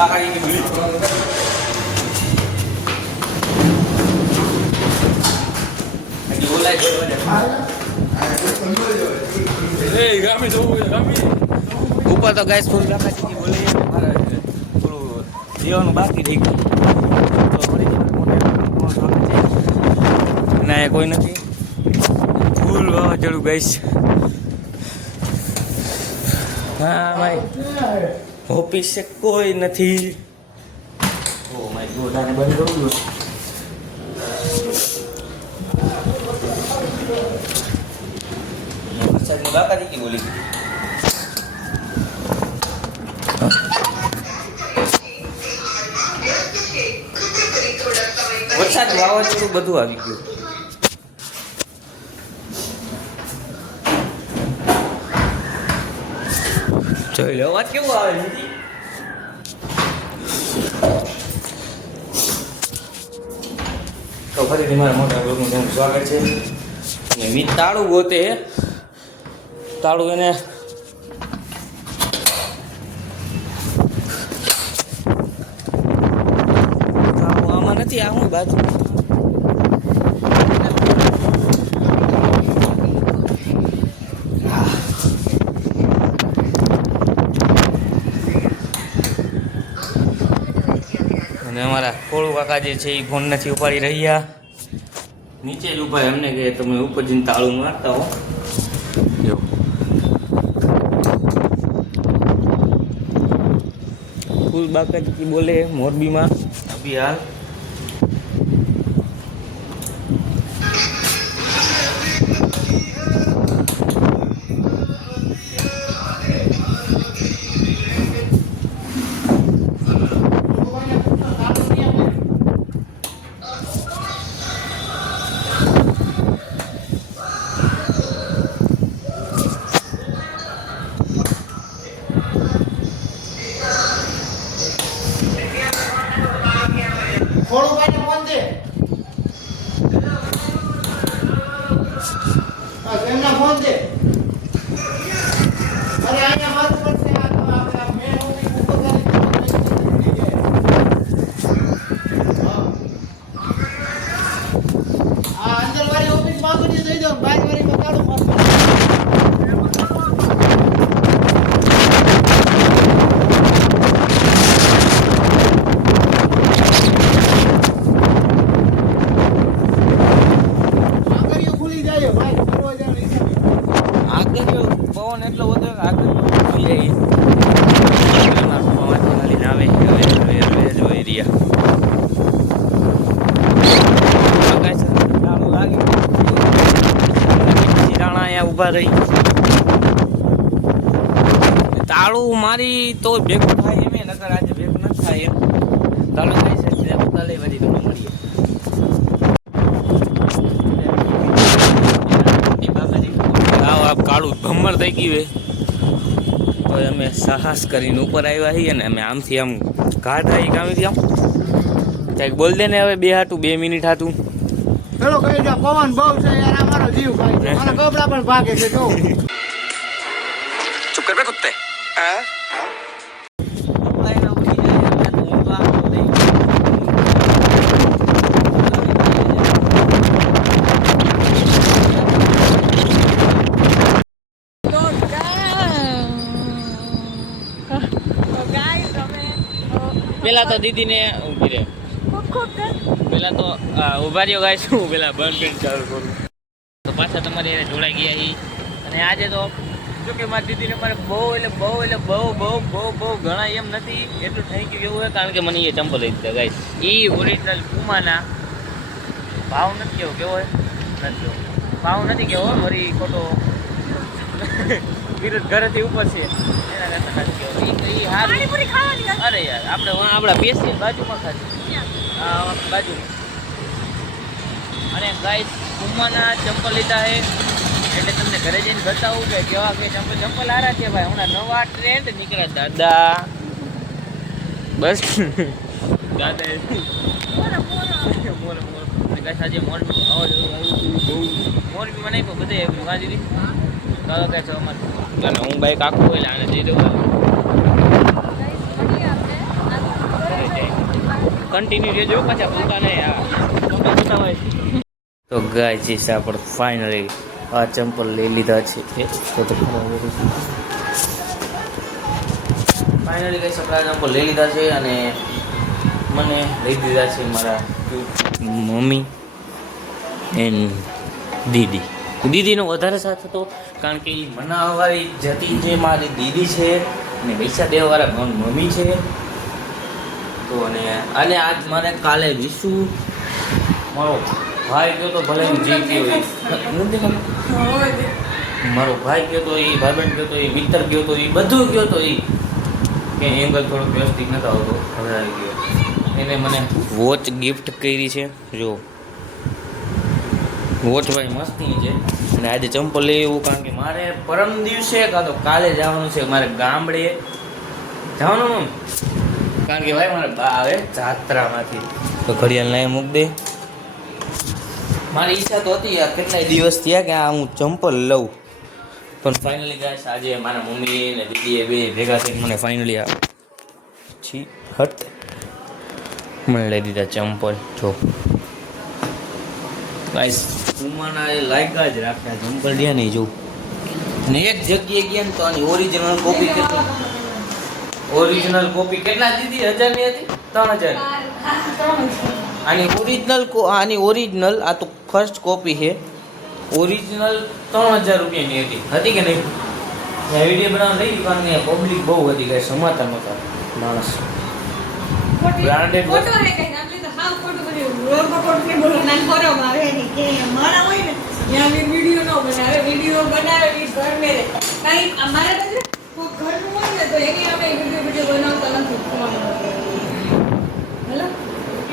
ઉપર તો ગાઈસ ફૂલ કાકાજી બોલી મારે થોડું જીવાનું બાકી થઈ ગયું ના કોઈ નથી ફૂલ વાવાઝોડું ગાઈસ. હા ભાઈ ઓફિસે કોઈ નથી. ઓ માય ગોડ આને બંધ કરું છું. વરસાદની બાકાજી બોલી વરસાદ વાવાઝોડું બધું આવી ગયું. જોઈ લો વાત કેવું આવે છે. તો ફરીથી મારા મોટા બ્લોગનું તેનું સ્વાગત છે. અને મી તાળું ગોતે તાળું એને આમાં નથી આ હું બાજુ અને અમારા કોળું કાકા જે છે એ ફોન નથી ઉપાડી રહ્યા. નીચે જ ઉભા એમને કે તમે ઉપર જઈને તાળું મારતા હો. જો ફૂલ બાકાજી બોલે મોરબીમાં અભી હાલ. થોડું ભાઈને ફોન દે. એમના ફોન દે. અરે અહીંયા મારું પડશે. આપણે મેં ઉપર અંદર વાળી ઓફિસ માં કરી દઈ દો. બહાર વાળી બતાડો ફોન. પવન એટલો બધો આગળ જાય આવે જોઈ રહ્યા લાગે રાણા અહીંયા ઊભા રહી. તાળું મારી તો ભેગું થાય એમ નકર આજે ભેગું નથી થાય એમ. તાળું થાય છે બધા લઈ બધી તમને મળીએ. કાળું ભમર થઈ ગયું તો અમે સાહસ કરીને ઉપર આવ્યા છીએ ને અમે આમથી આમ ઘાટ આવી કામથી આમ કંઈક બોલ દે ને હવે બે હાટું 2 મિનિટ હાટું. ચલો કઈ જા પવન બહુ છે યાર. અમારો જીવ ખાય છે. મને ગોબડા પણ ભાગે છે. જો ચૂપ કર બે કુત્તે. પેલા તો દીદીને ઊભી રહે. પેલા તો ઉભા રહ્યો ગાય શું પેલા બંધ પેન્ટ ચાલુ કરું તો પાછા તમારી જોડાઈ ગયા છીએ. અને આજે તો જો કે મારી દીદીને મારે બહુ ઘણા એમ નથી એટલું થઈ ગયું એવું હોય કારણ કે મને એ ચંપલ લઈ દીધા ગાય. એ ઓરિજિનલ પુમાના ભાવ નથી કેવો કેવો હોય નથી ભાવ નથી કેવો વળી ખોટો વિરુદ્ધ ઘરેથી ઉપર છે એના કરતા નથી કેવો. એ હારું. અરે યાર આપણે આપણા પેશી બાજુમાં ખાધી બાજુ. અને ગાઈસ પુમાના ચંપલ લીધા છે એટલે તમને ઘરે જઈને બતાવું કે કેવા કે ચંપલ હારા છે ભાઈ. હમણાં નવા ટ્રેન્ડ નીકળ્યા દાદા. બસ દાદા ગાઈસ આજે મોરબી મોરબીમાં નહીં પણ બધે આવ્યું કાં દીધી ચાલો કહે છે અમારે હું બાઈક આખું હોય આને જઈ દઉં. કન્ટિન્યુ રહેજો પાછા ભૂકા નહીં. તો ગાઈસ આપણે ફાઇનલી આ ચંપલ લઈ લીધા છે. ફાઇનલી ગાઈસ આપણે આ ચંપલ લઈ લીધા છે અને મને લઈ દીધા છે મારા મમ્મી એન્ડ દીદીનો વધારે સાથ હતો કારણ કે એ મનાવવાળી જતી જે મારી દીદી છે અને પૈસા દેવાવાળા મમ્મી છે. તો અને આજ મારે કાલે વિશુ મારો ભાઈ ગયો તો ભલે જે ગયો મારો ભાઈ ગયો તો એ ભાઈબંધ ગયો તો એ મિત્ર ગયો તો એ બધું ગયો તો એ કે એંગલ થોડો વ્યવસ્થિત નતો આવતો હવે આવી ગયો. એને મને વોચ ગિફ્ટ કરી છે. જો વોચ ભાઈ મસ્તી છે અને આજે ચંપલ લેવું કારણ કે મારે પરમ દિવસે કાં તો કાલે જવાનું છે મારે ગામડે જવાનું કારણ કે ભાઈ મારે બા આવે જાત્રામાંથી તો ઘડિયાળ લાવી મૂક દે. મારી ઈચ્છા તો હતી યાર કેટલાય દિવસ થયા કે આ હું ચંપલ લઉં પણ ફાઇનલી ગાઈસ આજે મારા મમ્મી ને દીદીએ બે ભેગા થઈને મને ફાઇનલી આ મને લઈ દીધા ચંપલ. જો ગાઈસ ઉમાના એ લાગ્યા જ રાખ્યા ચંપલ રહ્યા નહીં જો ને એક જગ્યાએ ગયા ને તો આની ઓરિજિનલ કોપી કેટલા દીધી 1000 ની હતી 3000 આની ઓરિજિનલ આ તો ફર્સ્ટ કોપી છે. ઓરિજિનલ 3000 રૂપિયાની હતી કે નહીં? વિડીયો બનાવવા લઈ કારણ કે પબ્લિક બહુ હતી ગઈ સમાતા નહોતા માણસ બ્રાન્ડેડ ફોટો હે કઈ આપલી તો હા ફોટો કર્યો રોડ પર ફોટો કે બોલો નાન ફોરમ આવે ને કે મારા હોય ને યા મે વિડિયો ન બનાવે વિડિયો બનાવે ઈ ઘર મે રે કઈ અમારે તો ઘર નું હોય ને તો એની અમે વિડિયો બનાવતા નથી ફોન હેલો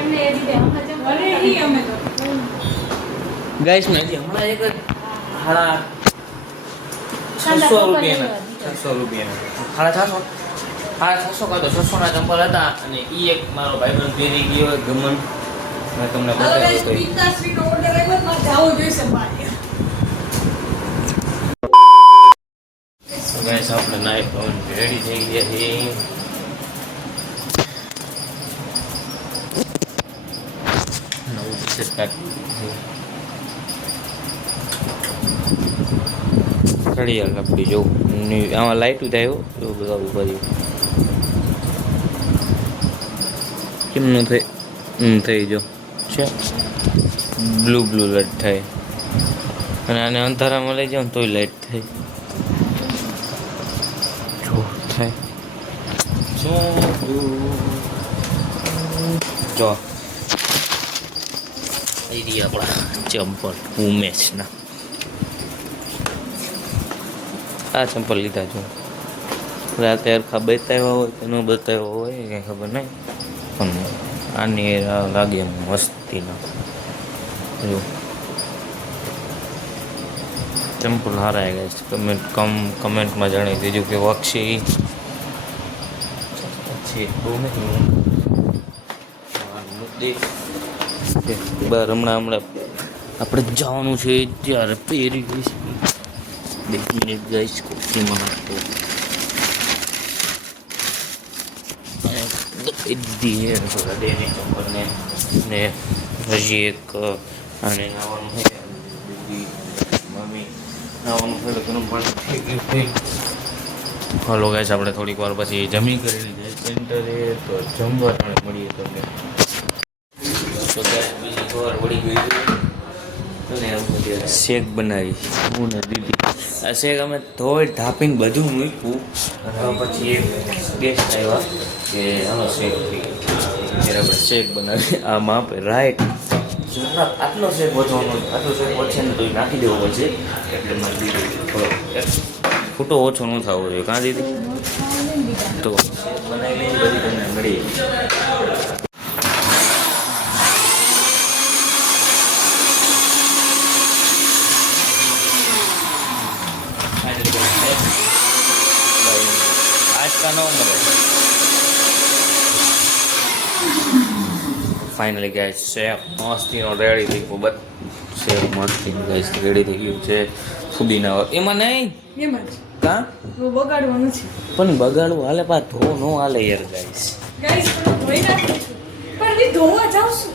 એમને એ દીધે હમણાં જ ભલે ઈ અમે તો ગાઈસ ને હમણાં એક હાડા 600 રૂપિયાના 600 કાં તો 600 ના ચંપલ હતા અને ઈ એક મારો ભાઈબંધ પહેરી ગયો ગમન મેં તમને બતાવ્યું તો પિતાશ્રીનો ઓર્ડર આવ્યો મારે જાવું જોઈશે બહાર. ગાઈસ આપણે નાઈટ રેડી થઈ ગયા છે. નવું ટી-શર્ટ કાઢી ઘડિયાળ લપડી જો આમાં લાઈટ થાય એવું બધા ઉભા કેમનું થઈ જો છે બ્લુ લાઈટ થાય અને આને અંધારામાં લઈ જાવ તોય લાઈટ થાય જો થાય જો આપણા ચંપલ ઉમેશના આ ચંપલ લીધા છો રાતે હરખા બતાવ્યા હોય કે ન બતાવ્યા હોય કંઈ ખબર નહીં પણ આની લાગે એમ મસ્તીના જો ચંપલ હારા ગયા કમેન્ટમાં જણાવી દેજો કે વાક્ષી છે બહુ નહીં બરાબર હમણાં આપણે જવાનું છે ત્યારે પહેરી ગઈશ 2 મિનિટ ગાઈસ કોફીમાં નાખતો દીધી થોડા દેની ચંપલને ને હજી એક આને નાવાનું છે દીદી મમ્મી નાવાનું છે લગ્ન પણ થઈ ગયું. હલો ગાઈસ આપણે થોડીક વાર પછી જમી કરી જાય સેન્ટરે તો જમવા ટાણે મળીએ તમને. તો ગાઈસ બીજી વાર વળી ગઈ શેક બનાવી હું ને દીદી. આ શેક અમે ધોઈ ઢાંપીને બધું મૂક્યું અને પછી એક ગેસ્ટ આવ્યા કે હાલો શેક થઈ ત્યારે આપણે શેક બનાવી આ માપે રાઈટ જરાક આટલો શેક વધવાનો આટલો શેક વધશે ને તો એ નાખી દેવો પડશે એટલે મારી દીદી થોડો ખોટો ઓછો ન થવો જોઈએ કાં દીદી તો બનાવી બધી તમને મળી. ફાઇનલી ગાઈસ શેક મસ્તીનો રેડી થઈ ગયો શેક મસ્તીનો ગાઈસ રેડી થઈ ગયું છે ફુદીના એમાં નહીં એમ જ કાં બગાડવાનું છે પણ બગાડવું હાલે પા ધો નો હાલે યાર ગાઈસ ગાઈસ પણ ધોઈ નાખું છું પણ હજી ધોવા જાઉં છું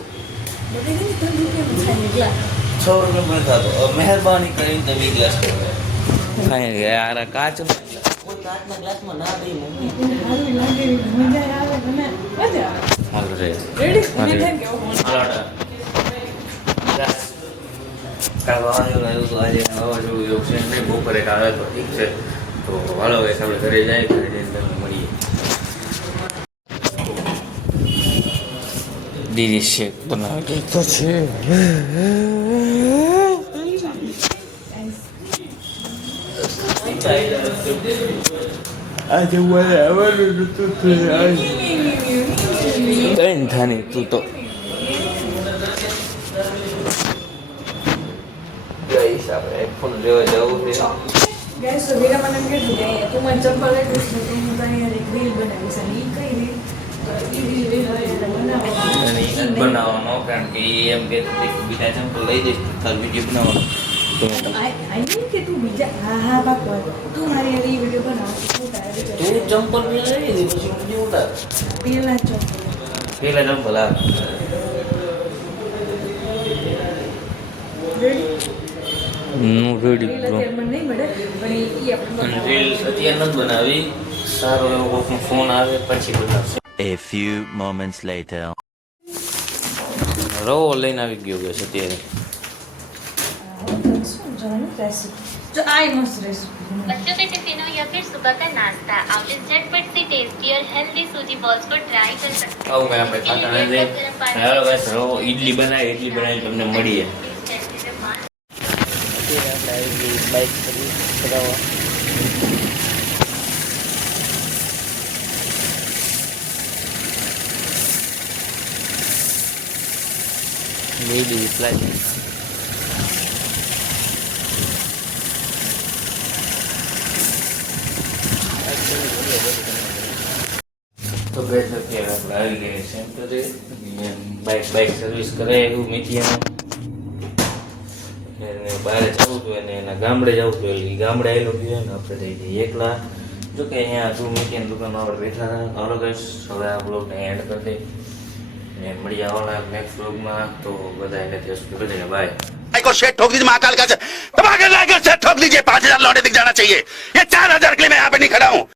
બધી નહીં તને રૂપિયા થાય એકલા 100 રૂપિયા પણ થતો મહેરબાની કરીને તમે ગ્લાસ કરો કાંઈ યાર કાચ કોઈ કાચના ગ્લાસમાં ના દઈ મમ્મી સારું લાગે મજા આવે મને મજા આવે હાલ રે રેડી મને કેમ કે આજે વાવાઝોડું એવું છે નહીં બપોરે કાલે તો ઠીક છે તો હાલો હવે આપણે ઘરે જાય ઘરે જઈને તમને મળીએ દીદી શેક બનાવી દીધો છે આજે મને આવવાનું નતું કઈ થાની તું તો ફોન લેવા જવું છે ગેસ તો વીરા મને કીધું કે તું મને ચંપલ લઈ દઈશ તો હું તને એક રીલ બનાવીશ અને ઈ કઈ રીલ બનાવવાનો કારણ કે એમ કે બીજા ચંપલ લઈ જઈશ તાર વિડીયો બનાવવાનો તો આઈ મીન કે તું બીજા હા બાપુ તું મારી એ વિડીયો બનાવ તું તારે તું ચંપલ લઈ લીધી પછી વિડીયો ઉતાર પેલા ચંપલ પેલા ચંપલ આ રેડી મને નહીં મળે પણ ઈ આપણે રીલ્સ અત્યારે નથી બનાવી સારો એવો ફોન આવે પછી બનાવશે A few moments later. રવો લઈને આવી ગયો છે અત્યારે શું જાણું રેસીપી જો આઈ મસ્ત રેસીપી बच्चों के टिफिनों या फिर सुबह का नाश्ता आप इस झटपट सी टेस्टी और हेल्दी सूजी बॉल्स को ट्राई कर सकते हैं। આવું કાંઈ આપણે ખાતા નથી હાલો બસ રવો ઇડલી બનાવી તમને મળીએ અત્યારે આપણે આવી ગઈ બાઇક સર્વિસ કરાવવા બેબી પ્લાઝા તો બેસ અત્યારે આપણે આવી ગયા સેન્ટરે બાઇક સર્વિસ કરે એવું મીઠિયાનું બહાર જવું હતું અને એના ગામડે જવું હતું એટલે ગામડે આવેલું ગયું ને આપણે થઈ જઈએ એકલા જો કે અહીંયા તું મીઠિયાની દુકાનમાં આપણે બેઠા હતા હાલો ગાઈસ હવે આ બ્લોગને એન્ડ કરી દઈએ અને મળી આવવાના નેક્સ્ટ બ્લોગમાં તો બધા એને ત્યાં સુધી બધાને બાય को शेट ठोक दीजिए महाकाल का दबा के लाकर शेट ठोक दीजिए 5000 लौटे दिख जाना चाहिए ये 4000 के लिए मैं यहाँ पे नहीं खड़ा हूँ